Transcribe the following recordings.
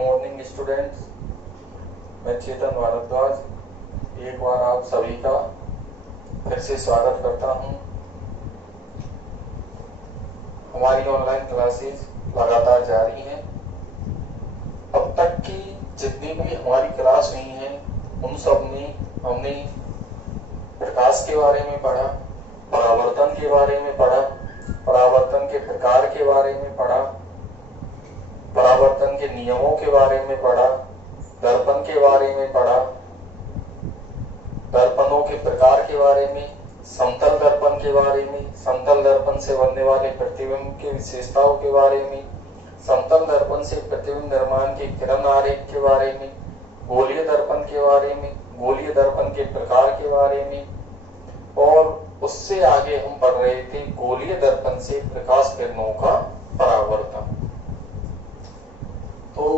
Morning students, मैं चेतन भारद्वाज एक बार आप सभी का फिर से स्वागत करता हूं। हमारी ऑनलाइन क्लासेस लगातार जारी हैं। अब तक की जितनी भी हमारी क्लास हुई हैं उन सब में हमने प्रकाश के बारे में पढ़ा, परावर्तन के बारे में पढ़ा, परावर्तन के प्रकार के बारे में पढ़ा, परावर्तन के नियमों के बारे में पढ़ा, दर्पण के बारे में पढ़ा, दर्पणों के प्रकार के बारे में, समतल दर्पण के बारे में, समतल दर्पण से बनने वाले प्रतिबिंब की विशेषताओं के बारे में, समतल दर्पण से प्रतिबिंब निर्माण के किरण आरेख के बारे में, गोलीय दर्पण के बारे में, गोलीय दर्पण के प्रकार के बारे में, और उससे आगे हम पढ़ रहे थे गोलीय दर्पण से प्रकाश किरणों का परावर्तन। तो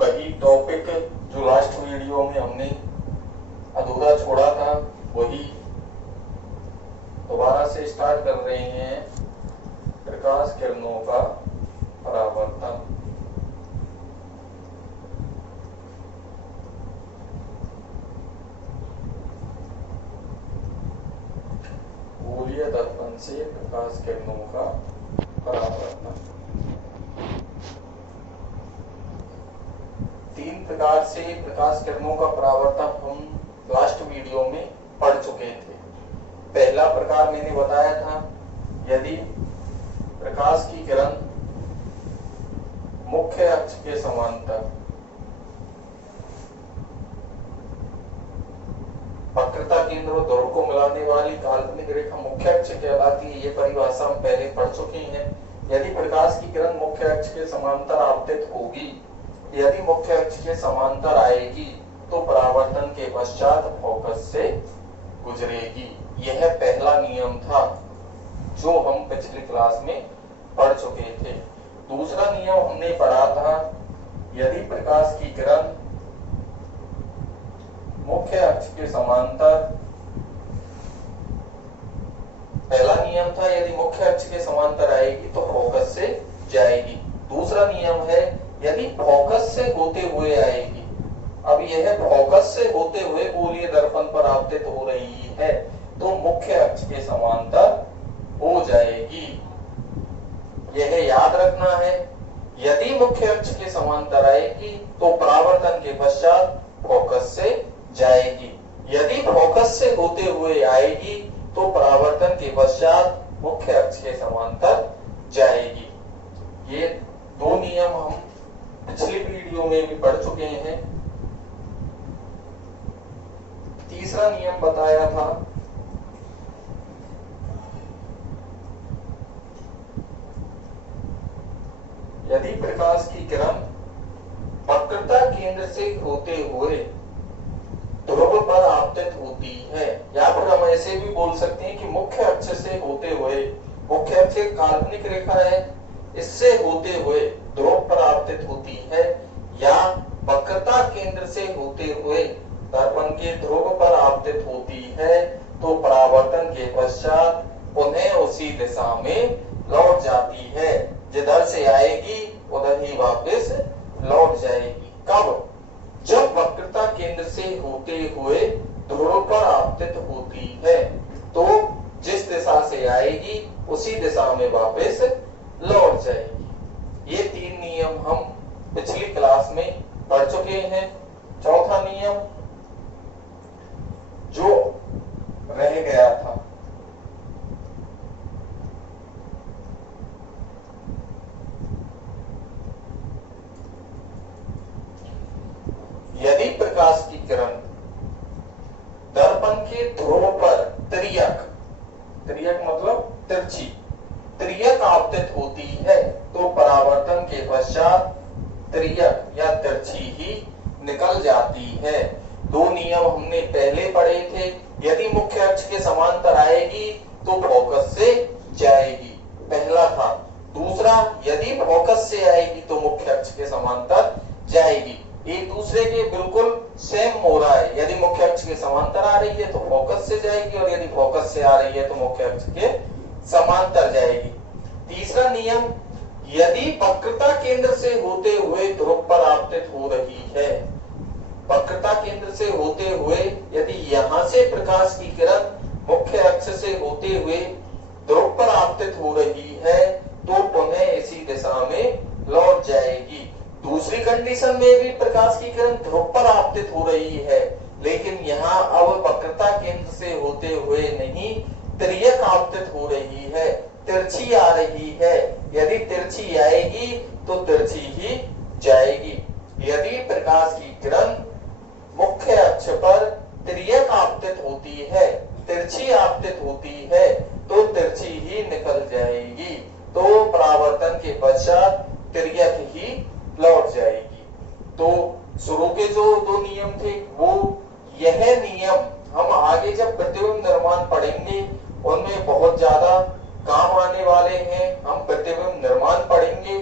वही टॉपिक जो लास्ट वीडियो में हमने अधूरा छोड़ा था वही दोबारा से स्टार्ट कर रहे हैं, प्रकाश किरणों का परावर्तन। गोलीय दर्पण से प्रकाश किरणों का परावर्तन। तीन प्रकार से प्रकाश किरणों का परावर्तन हम लास्ट वीडियो में पढ़ चुके थे। पहला प्रकार मैंने बताया था, यदि प्रकाश की किरण मुख्य अक्ष के समांतर वक्रता केंद्र और ध्रुव को मिलाने वाली काल्पनिक रेखा मुख्य अक्ष कहलाती है। ये परिभाषा हम पहले पढ़ चुके हैं। यदि प्रकाश की किरण मुख्य अक्ष के समांतर आपतित होगी, यदि मुख्य अक्ष के समांतर आएगी तो परावर्तन के पश्चात फोकस से गुजरेगी। यह पहला नियम था जो हम पिछली क्लास में पढ़ चुके थे। दूसरा नियम हमने पढ़ा था, यदि प्रकाश की किरण मुख्य अक्ष के समांतर, पहला नियम था यदि मुख्य अक्ष के समांतर आएगी तो फोकस से जाएगी। दूसरा नियम है यदि फोकस से होते हुए आएगी। अब यह फोकस से होते हुए गोलीय दर्पण पर आपतित हो रही है तो मुख्य अक्ष के समांतर हो जाएगी। यह याद रखना है, यदि मुख्य अक्ष के समांतर आएगी तो परावर्तन के पश्चात फोकस से जाएगी। यदि फोकस से होते हुए आएगी तो परावर्तन के पश्चात मुख्य अक्ष के समांतर जाएगी। ये दो नियम हम पिछली वीडियो में भी पढ़ चुके हैं। तीसरा नियम बताया था, यदि प्रकाश की किरण वक्रता केंद्र से होते हुए ध्रुव पर आपतित होती है, या फिर हम ऐसे भी बोल सकते हैं कि मुख्य अक्ष से होते हुए, मुख्य अक्ष एक काल्पनिक रेखा है, इससे होते हुए ध्रुव पर आपतित होती है, या वक्रता केंद्र से होते हुए दर्पण के ध्रुव पर आपतित होती है तो परावर्तन के पश्चात पुनः उसी दिशा में लौट जाती है। जिधर से आएगी उधर ही वापस लौट जाएगी। कब? जब वक्रता केंद्र से होते हुए ध्रुव पर आपतित होती है तो जिस दिशा से आएगी उसी दिशा में वापस लौट जाएगी। ये तीन नियम हम पिछली क्लास में पढ़ चुके हैं। चौथा नियम जो रह गया था, यदि प्रकाश की किरण दर्पण के ध्रुव पर तिर्यक, तिर्यक मतलब तिरछी, तिर्यक आपतित होती है तो परावर्तन के पश्चात तिर्यक या तिरछी ही निकल जाती है। दो नियम हमने पहले पढ़े थे, यदि मुख्य अक्ष के समांतर आएगी तो फोकस से जाएगी, पहला था। दूसरा, यदि फोकस से आएगी तो मुख्य अक्ष के समांतर जाएगी। एक दूसरे के बिल्कुल सेम हो रहा है, यदि मुख्य अक्ष के समांतर आ रही है तो फोकस से जाएगी और यदि फोकस से आ रही है तो मुख्य अक्ष के समांतर जाएगी। तीसरा नियम, यदि वक्रता केंद्र से होते हुए ध्रुव पर आपतित हो रही है, वक्रता केंद्र से होते हुए यदि यहां से प्रकाश की किरण मुख्य अक्ष से होते हुए ध्रुव पर आपतित हो रही है तो पुनः इसी दिशा में लौट जाएगी। दूसरी कंडीशन में भी प्रकाश की किरण ध्रुव पर आपतित हो रही है, लेकिन यहाँ अब वक्रता केंद्र से होते हुए नहीं तिर्यक आपतित हो रही है, तिरछी आ रही है। यदि तिरछी आएगी तो तिरछी ही जाएगी। यदि प्रकाश की किरण मुख्य अक्ष पर तिर्यक आपतित होती है, तिरछी आपतित होती है तो तिरछी ही निकल जाएगी, तो परावर्तन के पश्चात तिर्यक ही लौट जाएगी। तो शुरू के जो दो नियम थे वो यह नियम हम आगे जब प्रतिबिंब निर्माण पढ़ेंगे उनमें बहुत ज्यादा काम आने वाले हैं। हम प्रतिबिंब निर्माण पढ़ेंगे,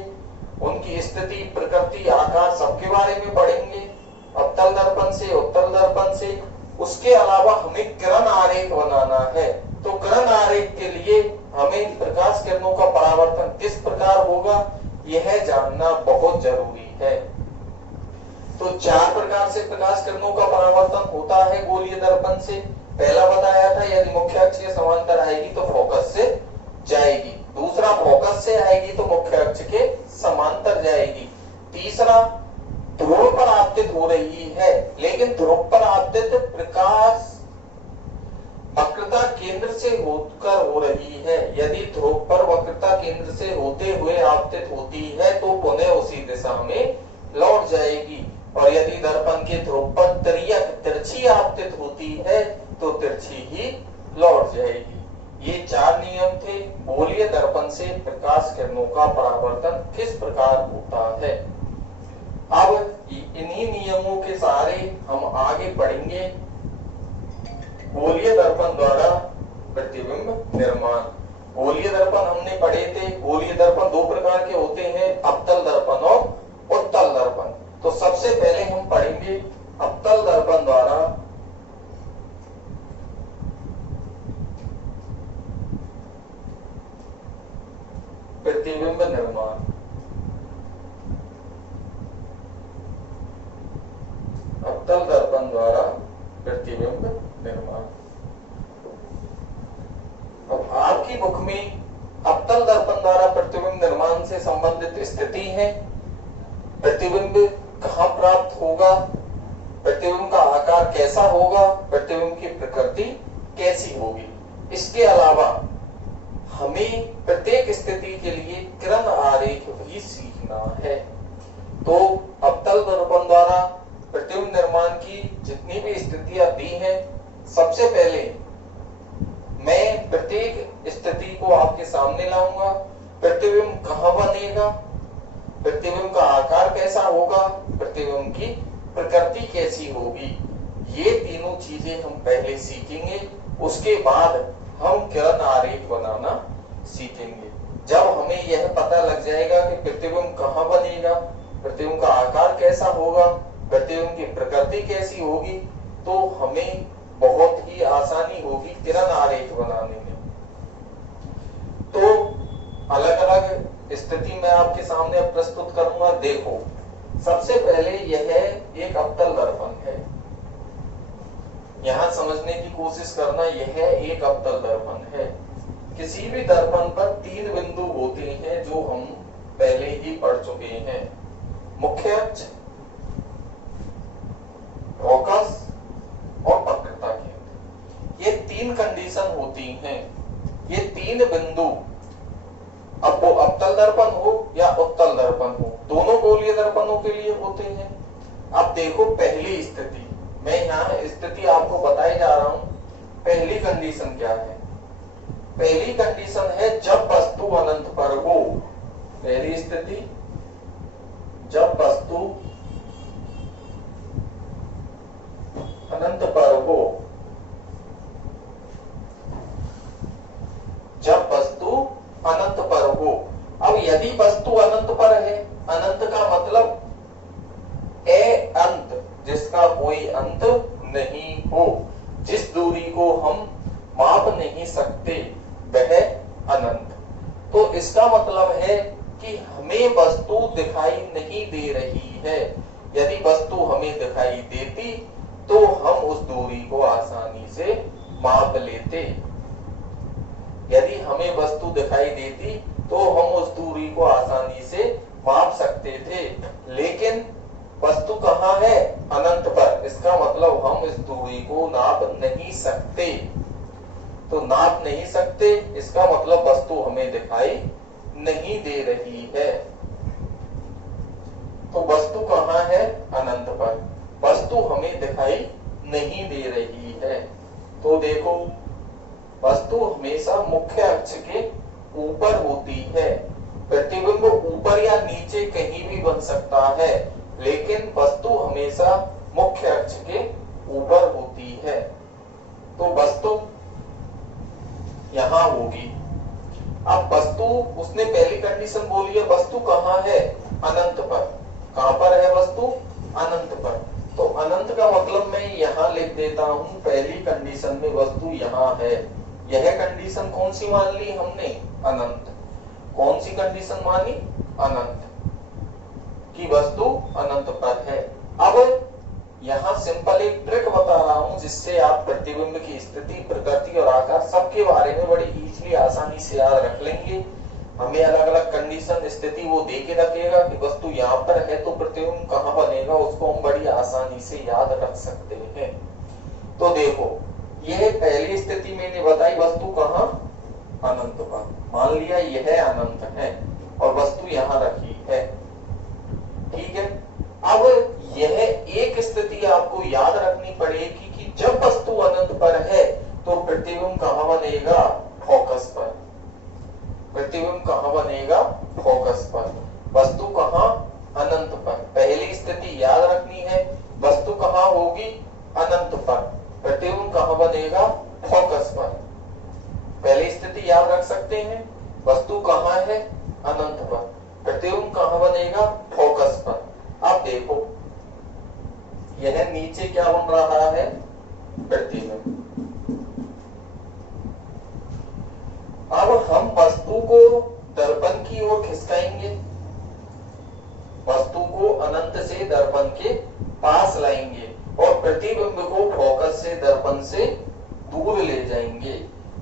उनकी स्थिति, प्रकृति, आकार सबके बारे में पढ़ेंगे, अवतल दर्पण से, उत्तल दर्पण से। उसके अलावा हमें किरण आरेख बनाना है, तो किरण आरेख के लिए हमें प्रकाश किरणों का परावर्तन किस प्रकार होगा यह जानना बहुत जरूरी है। तो 4 प्रकार से प्रकाश किरणों का परावर्तन होता है गोलीय दर्पण से। पहला बताया था यदि मुख्य अक्ष के समांतर आएगी तो फोकस से जाएगी, दूसरा फोकस से आएगी तो मुख्य अक्ष के समांतर जाएगी, तीसरा ध्रुव पर आपतित हो रही है, लेकिन ध्रुव पर आपतित प्रकाश वक्रता केंद्र से होकर हो रही है। यदि ध्रुव पर वक्रता केंद्र से होते हुए आपतित होती है तो पुनः उसी दिशा में लौट जाएगी। और यदि दर्पण के ध्रुव पर तिर्यक, तिरछी आपतित होती है तो तिरछी ही लौट जाएगी। ये 4 नियम थे गोलीय दर्पण से प्रकाश किरणों का परावर्तन किस प्रकार होता है। अब इन्हीं नियमों के सहारे हम आगे पढ़ेंगे गोलीय दर्पण द्वारा प्रतिबिंब निर्माण। गोलीय दर्पण हमने पढ़े थे, गोलीय दर्पण 2 प्रकार के होते हैं, अवतल दर्पण और उत्तल दर्पण। तो सबसे पहले हम पढ़ेंगे अवतल दर्पण द्वारा प्रतिबिंब निर्माण। अवतल दर्पण द्वारा प्रतिबिंब निर्माण। अब आपकी बुक में अवतल दर्पण द्वारा प्रतिबिंब निर्माण से संबंधित स्थिति है, प्रतिबिंब कहाँ प्राप्त होगा, प्रतिबिंब का आकार कैसा होगा, प्रतिबिंब की प्रकृति कैसी होगी। इसके अलावा हमें प्रत्येक स्थिति के लिए किरण आरेख भी सीखना है। तो अवतल दर्पण द्वारा प्रतिबिंब निर्माण की जितनी भी स्थितियां दी हैं, सबसे पहले मैं प्रत्येक स्थिति को आपके सामने लाऊंगा। प्रतिबिंब कहाँ बनेगा, प्रतिबिंब का आकार कैसा होगा, प्रतिबिंब की प्रकृति कैसी होगी, ये तीनों चीजें हम पहले सीखेंगे। उसके बाद हम किरण आरेख बनाना सीखेंगे। जब हमें यह पता लग जाएगा कि प्रतिबिंब कहाँ बनेगा, प्रतिबिंब का आकार कैसा होगा, प्रतिबिंब की प्रकृति कैसी होगी, तो हमें बहुत ही आसानी होगी किरण आरेख बनाने में। तो अलग अलग स्थिति मैं आपके सामने प्रस्तुत करूंगा। देखो, सबसे पहले यह एक अवतल दर्पण है, यहां समझने की कोशिश करना, यह एक अवतल दर्पण है। किसी भी दर्पण पर 3 बिंदु होते हैं जो हम पहले ही पढ़ चुके हैं, मुख्य अक्ष, फोकस और वक्रता केंद्र। ये 3 कंडीशन होती हैं। ये 3 बिंदु, अब वो अवतल दर्पण हो या उत्तल दर्पण हो, दोनों गोलीय दर्पणों के लिए होते हैं। अब देखो पहली स्थिति, मैं यहाँ स्थिति आपको बताए जा रहा हूं। पहली कंडीशन क्या है? पहली कंडीशन है जब वस्तु अनंत पर हो। पहली स्थिति जब वस्तु अनंत पर हो, जब वस्तु अनंत पर हो। अब यदि वस्तु अनंत पर है, अनंत का मतलब अंत, जिसका कोई अंत नहीं हो, जिस दूरी को हम माप नहीं सकते वह अनंत। तो इसका मतलब है कि हमें वस्तु दिखाई नहीं दे रही है। यदि वस्तु हमें दिखाई देती तो हम उस दूरी को आसानी से माप लेते। यदि हमें वस्तु दिखाई देती तो हम उस दूरी को आसानी से माप सकते थे, लेकिन वस्तु कहाँ है? अनंत पर। इसका मतलब हम इस दूरी को नाप नहीं सकते। तो नाप नहीं सकते, इसका मतलब वस्तु हमें दिखाई नहीं दे रही है। तो वस्तु कहाँ है? अनंत पर। वस्तु हमें दिखाई नहीं दे रही है। तो देखो, वस्तु हमेशा मुख्य अक्ष के ऊपर होती है। प्रतिबिंब ऊपर या नीचे कहीं भी बन सकता है, लेकिन वस्तु हमेशा मुख्य अक्ष के ऊपर होती है। तो वस्तु यहां होगी। अब वस्तु, उसने पहली कंडीशन बोली है, वस्तु कहाँ है? अनंत पर। कहां पर है वस्तु? अनंत पर। तो अनंत का मतलब मैं यहां लिख देता हूं, पहली कंडीशन में वस्तु यहां है। यह कंडीशन कौन सी मान ली हमने? अनंत। कौन सी कंडीशन मानी? अनंत की वस्तु अनंत पर है। अब यहां सिंपल एक ट्रिक बता रहा हूं, जिससे आप प्रतिबिंब की स्थिति, प्रकृति और आकार सबके बारे में बड़ी इजीली, आसानी से याद रख लेंगे। हमें अलग अलग कंडीशन, स्थिति वो दे के रखेगा कि वस्तु यहाँ पर है तो प्रतिबिंब कहाँ बनेगा, उसको हम बड़ी आसानी से याद रख सकते हैं। तो देखो, यह पहली स्थिति मैंने बताई, वस्तु कहाँ? अनंत पर। मान लिया यह अनंत है और वस्तु यहाँ रखी है, ठीक है। अब यह एक स्थिति आपको याद रखनी पड़ेगी कि जब वस्तु अनंत पर है तो प्रतिबिंब कहाँ बनेगा? फोकस पर। प्रतिबिंब कहाँ बनेगा? फोकस पर। वस्तु कहाँ? अनंत पर। पहली स्थिति याद रखनी है, वस्तु कहाँ होगी? अनंत पर। प्रतिबिंब कहाँ बनेगा? फोकस पर। पहली स्थिति याद रख सकते हैं, वस्तु कहाँ है? अनंत पर। प्रतिबिंब कहाँ बनेगा? फोकस पर। अब देखो, यह नीचे क्या बन रहा है? प्रतिबिंब। अब हम वस्तु को दर्पण की ओर खिसकाएंगे, वस्तु को अनंत से दर्पण के पास लाएंगे और प्रतिबिंब को फोकस से, दर्पण से दूर ले जाएंगे।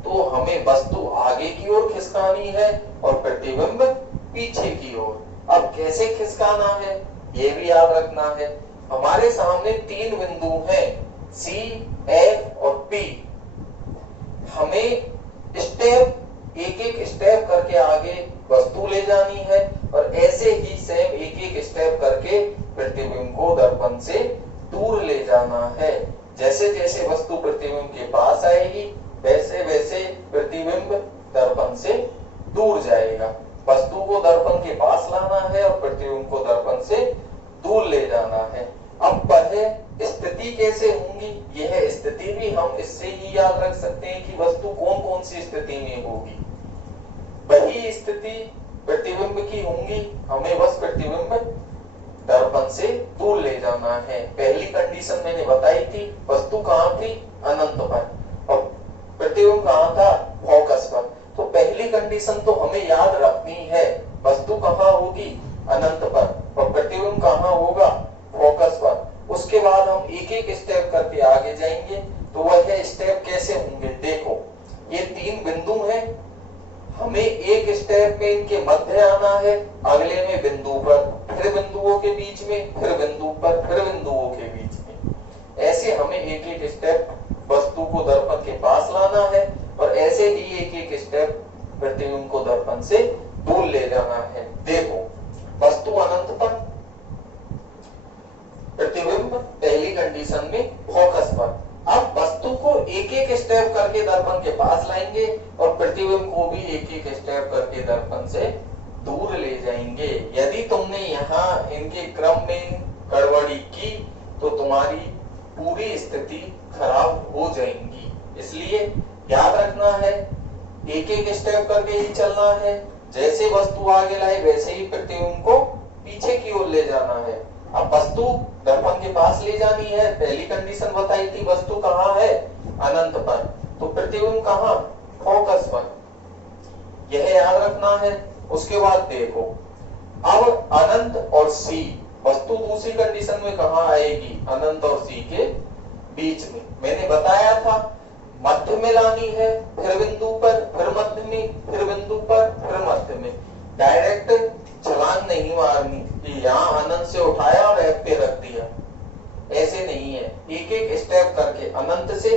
तो हमें वस्तु आगे की ओर खिसकानी है और प्रतिबिंब पीछे की ओर। अब कैसे खिसकाना है ये भी याद रखना है। हमारे सामने तीन बिंदु हैं, C, F और P। हमें स्टेप, एक एक स्टेप करके आगे वस्तु ले जानी है और ऐसे ही सेम एक एक स्टेप करके प्रतिबिंब को दर्पण से दूर ले जाना है। जैसे जैसे वस्तु प्रतिबिंब के पास आएगी, वैसे वैसे प्रतिबिंब दर्पण से दूर जाएगा। वस्तु को दर्पण के पास लाना है और प्रतिबिंब को दर्पण से दूर ले जाना है। अब वह स्थिति कैसे होंगी? यह स्थिति भी हम इससे ही याद रख सकते हैं कि वस्तु कौन कौन सी स्थिति में होगी। वही स्थिति प्रतिबिंब की होंगी, हमें बस प्रतिबिंब दर्पण से दूर ले जाना है। पहली कंडीशन मैंने बताई थी, वस्तु कहाँ थी? अनंत पर और प्रतिबिंब कहाँ था? फोकस पर। तो पहली कंडीशन तो हमें याद रखनी है, वस्तु कहाँ होगी? अनंत पर और प्रतिबिंब कहाँ होगा? फोकस पर। उसके बाद हम एक एक स्टेप करके आगे जाएंगे। तो वह स्टेप कैसे होंगे? देखो, ये तीन बिंदु हैं, हमें एक स्टेप में इनके मध्य आना है, अगले में बिंदु पर, फिर बिंदुओं के बीच में, फिर बिंदु पर, फिर बिंदुओं के बीच में। ऐसे हमें एक एक स्टेप वस्तु को दर्पण के पास लाना है और ऐसे ही एक एक स्टेप प्रतिबिंब को दर्पण से दूर ले जाना है। देखो, वस्तु अनंत पर, प्रतिबिंब पहली कंडीशन में फोकस पर। अब वस्तु को एक एक स्टेप करके दर्पण के पास लाएंगे और प्रतिबिंब को भी एक एक स्टेप करके दर्पण से दूर ले जाएंगे। यदि तुमने यहाँ इनके क्रम में गड़बड़ी की तो तुम्हारी पूरी स्थिति खराब हो जाएगी। इसलिए याद रखना है, एक एक स्टेप करके ही चलना है। जैसे वस्तु आगे लाए वैसे ही प्रतिबिंब को पीछे की ओर ले जाना है। अब वस्तु दर्पण के पास ले जानी है, पहली कंडीशन बताई थी, वस्तु कहाँ है? अनंत पर। तो प्रतिबिंब कहाँ? फोकस पर। यह याद रखना है। उसके बाद देखो, अब अनंत और सी, वस्तु दूसरी कंडीशन में कहां आएगी? अनंत और सी के बीच में। मैंने बताया था मध्य में लानी है, फिर बिंदु पर, फिर मध्य में, फिर बिंदु पर, फिर मध्य में। डायरेक्ट छलांग नहीं मारनी कि यहाँ अनंत से उठाया और एफ पे रख दिया, ऐसे नहीं है। एक एक स्टेप करके अनंत से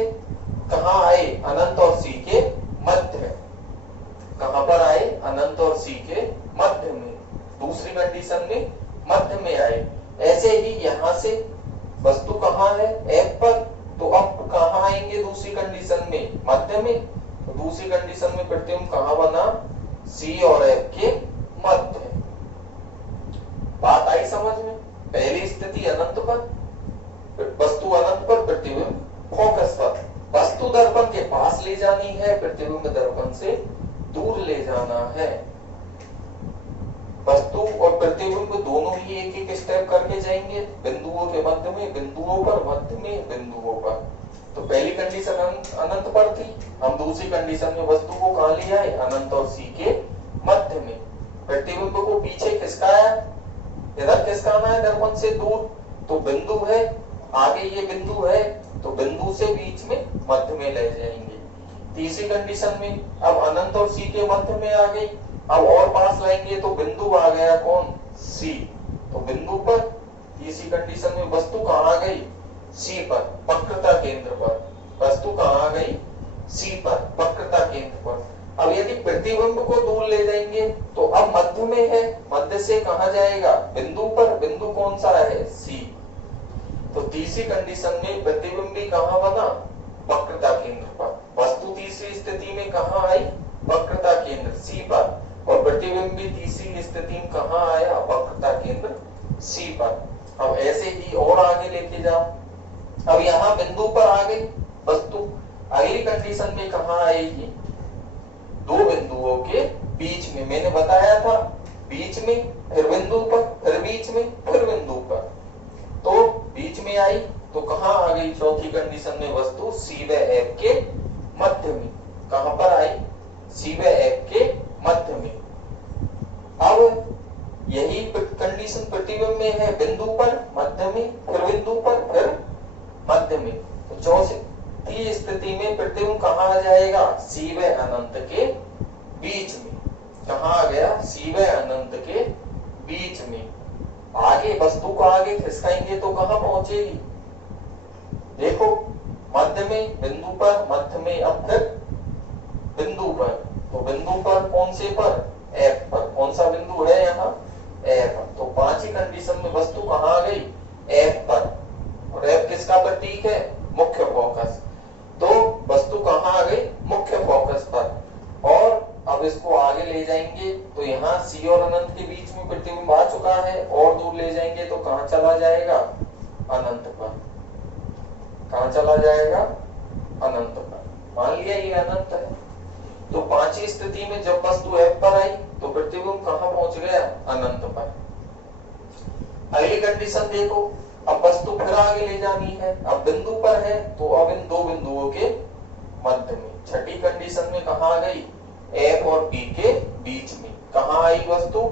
कहां आए? अनंत और सी के मध्य में। कहां पर आए? अनंत और सी के मध्य में। दूसरी कंडीशन में मध्य में आए। ऐसे ही यहां से वस्तु कहां है? एफ पर, तो अब कहां आएंगे दूसरी कंडीशन में? मध्य में। तो दूसरी कंडीशन में प्रतिबिंब कहां बना? सी और एफ के मध्य। बात आई समझ में? पहली स्थिति अनंत पर, वस्तु अनंत पर, प्रतिबिंब फोकस पर। वस्तु दर्पण के पास ले जानी है, प्रतिबिंब दर्पण से दूर ले जाना है। वस्तु और प्रतिबिंब दोनों ही एक एक स्टेप करके जाएंगे, बिंदुओं के मध्य में, बिंदुओं पर, मध्य में, बिंदुओं पर। तो पहली कंडीशन अनंत पर थी, हम दूसरी कंडीशन में वस्तु को कहां ले आए? अनंत और सी के मध्य में। प्रतिबिंब को पीछे खिसकाया, इधर खिसकाना है दर्पण से दूर, तो बिंदु है आगे, ये बिंदु है, तो बिंदु से बीच में मध्य में ले जाएंगे। तीसरी कंडीशन में अब अनंत और सी के मध्य में आ गई, अब और पास लाएंगे तो बिंदु आ गया कौन? सी। तो बिंदु पर, तीसरी कंडीशन में वस्तु कहां आ गई? सी पर, वक्रता केंद्र पर। वस्तु कहां आ गई? सी पर, वक्रता केंद्र पर। अब यदि प्रतिबिंब को दूर ले जाएंगे तो अब मध्य में है, मध्य से कहां जाएगा? बिंदु पर। बिंदु कौन सा है? सी। तो तीसरी कंडीशन में प्रतिबिंब भी कहां बना? वक्रता केंद्र पर। वस्तु तीसरी स्थिति में कहां आई? वक्रता केंद्र सी पर। और प्रतिबिंब भी तीसरी स्थिति में कहां आया? वक्रता केंद्र सी पर। अब ऐसे ही और आगे लेके जाओ। अब यहां बिंदु पर आ गई वस्तु, अगली कंडीशन में कहां आएगी? दो बिंदुओं के बीच में। मैंने बताया था बीच में, फिर बिंदु पर, फिर बीच में, फिर बिंदु पर। तो बीच में आई तो कहां आ गई? चौथी कंडीशन में वस्तु सी व एफ के मध्य में। कहां पर आई? सी व एफ के मध्य में। अब यही कंडीशन प्रतिबिंब में है, बिंदु पर, मध्य में, फिर बिंदु पर, फिर मध्य में। तो चौथी स्थिति में प्रतिबिंब कहां आ जाएगा? सी व अनंत के बीच में। कहां आ गया? सी व अनंत के बीच में। आगे वस्तु को आगे खिसकाएंगे तो कहां पहुंचेगी? देखो मध्य में, बिंदु पर, मध्य में, अब फिर बिंदु पर। तो बिंदु पर कौन से पर? एफ पर। कौन सा बिंदु है यहाँ? एफ। तो पांचवी कंडीशन में वस्तु कहां आ गई? एफ पर। और एफ किसका प्रतीक है? मुख्य फोकस। तो वस्तु कहां आ गई? मुख्य फोकस पर। और अब इसको आगे ले जाएंगे तो यहाँ सी और अनंत के बीच में प्रतिबिंब आ चुका है, और दूर ले जाएंगे तो कहां चला जाएगा? अनंत पर। कहां चला जाएगा? अनंत पर। मान लिया ये अनंत है। तो पांचवी स्थिति में जब वस्तु एफ पर आई तो प्रतिबिंब कहां पहुंच गया? अनंत पर। अगली कंडीशन देखो, अब वस्तु फिर आगे ले जानी है, अब बिंदु पर है, तो अब इन दो बिंदुओं के मध्य में। छठी कंडीशन में कहां आ गई? एफ और पी के बीच में। कहां आई वस्तु?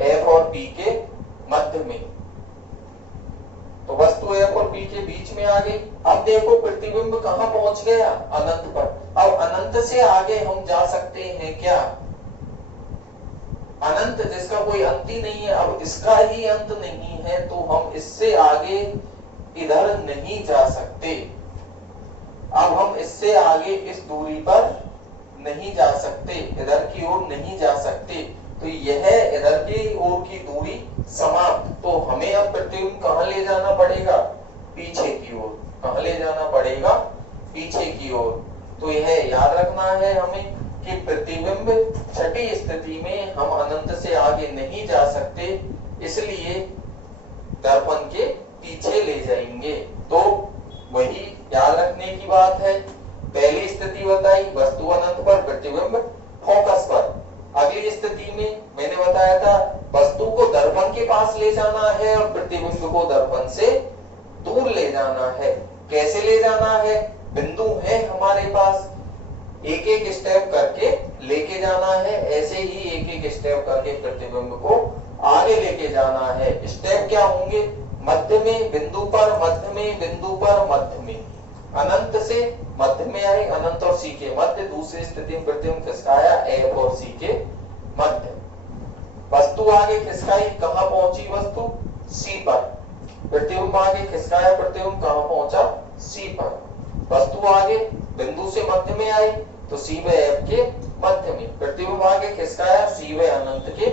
एफ और पी के मध्य में। तो वस्तु एफ और पी के बीच में आ गई। अब देखो प्रतिबिंब कहां पहुंच गया? अनंत पर। अब अनंत से आगे हम जा सकते हैं क्या? अनंत जिसका कोई अंत ही नहीं है, अब इसका ही अंत नहीं है तो हम इससे आगे इधर नहीं जा सकते। अब हम इससे आगे इस दूरी पर नहीं जा सकते, इधर की ओर नहीं जा सकते। तो यह इधर की ओर की दूरी समाप्त। तो हमें अब प्रतिबिंब कहां ले जाना पड़ेगा? पीछे की ओर। कहां ले जाना पड़ेगा? पीछे की ओर। तो यह याद रखना है हमें कि प्रतिबिंब छठी स्थिति में हम अनंत से आगे नहीं जा सकते, इसलिए दर्पण के पीछे ले जाएंगे। तो वही याद रखने की बात है। पहली स्थिति बताई वस्तु अनंत पर, प्रतिबिंब फोकस पर। अगली स्थिति में मैंने बताया था वस्तु को दर्पण के पास ले जाना है और प्रतिबिंब को दर्पण से दूर ले जाना है। कैसे ले जाना है? बिंदु है हमारे पास, एक एक स्टेप करके लेके जाना है। ऐसे ही एक एक स्टेप करके प्रतिबिंब को आगे आगे लेके जाना है। स्टेप क्या होंगे? मध्य में, बिंदु पर, मध्य में, बिंदु पर, मध्य में, अनंत से मध्य में आए, अनंत और सी के मध्य, दूसरी स्थिति में प्रतिबिंब खिसकाया एफ और सी के मध्य। वस्तु आगे खिसकाई, कहां पहुंची वस्तु? सी पर। प्रतिबिंब आगे खिसकाया, प्रतिबिंब कहां पहुंचा? सी पर। वस्तु आगे बिंदु से मध्य में आई तो सी व एफ के मध्य में, प्रतिबिंब आगे खिसकाया सी व अनंत के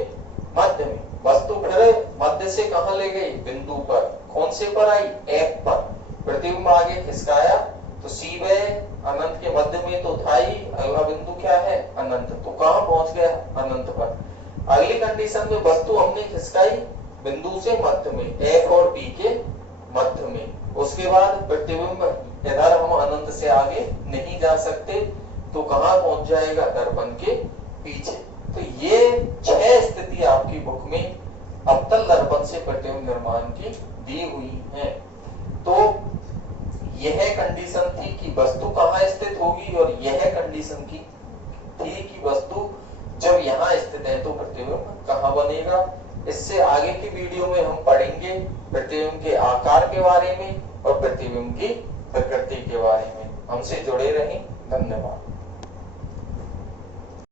मध्य में। वस्तु फिर मध्य से कहां ले गई? बिंदु पर। कौन से पर आई? एफ पर। प्रतिबिंब आगे खिसकाया तो सी व अनंत के मध्य में तो था ही, अगला बिंदु क्या है? अनंत। तो कहां पहुंच गया? अनंत पर। अगली कंडीशन में वस्तु हमने खिसकाई बिंदु से मध्य में, एफ और पी के मध्य में। उसके बाद प्रतिबिंब इधर हम अनंत से आगे नहीं जा सकते तो कहां पहुंच जाएगा? दर्पण के पीछे। तो ये 6 स्थिति आपकी बुक में अवतल दर्पण से प्रतिबिंब निर्माण की दी हुई है। तो यह कंडीशन थी कि वस्तु कहां स्थित होगी और यह कंडीशन की थी कि वस्तु जब यहां स्थित है तो प्रतिबिंब कहां बनेगा। इससे आगे की वीडियो में हम पढ़ेंगे प्रतिबिंब के आकार के बारे में और प्रतिबिंब की प्रकृति के बारे में। हमसे जुड़े रहें। धन्यवाद।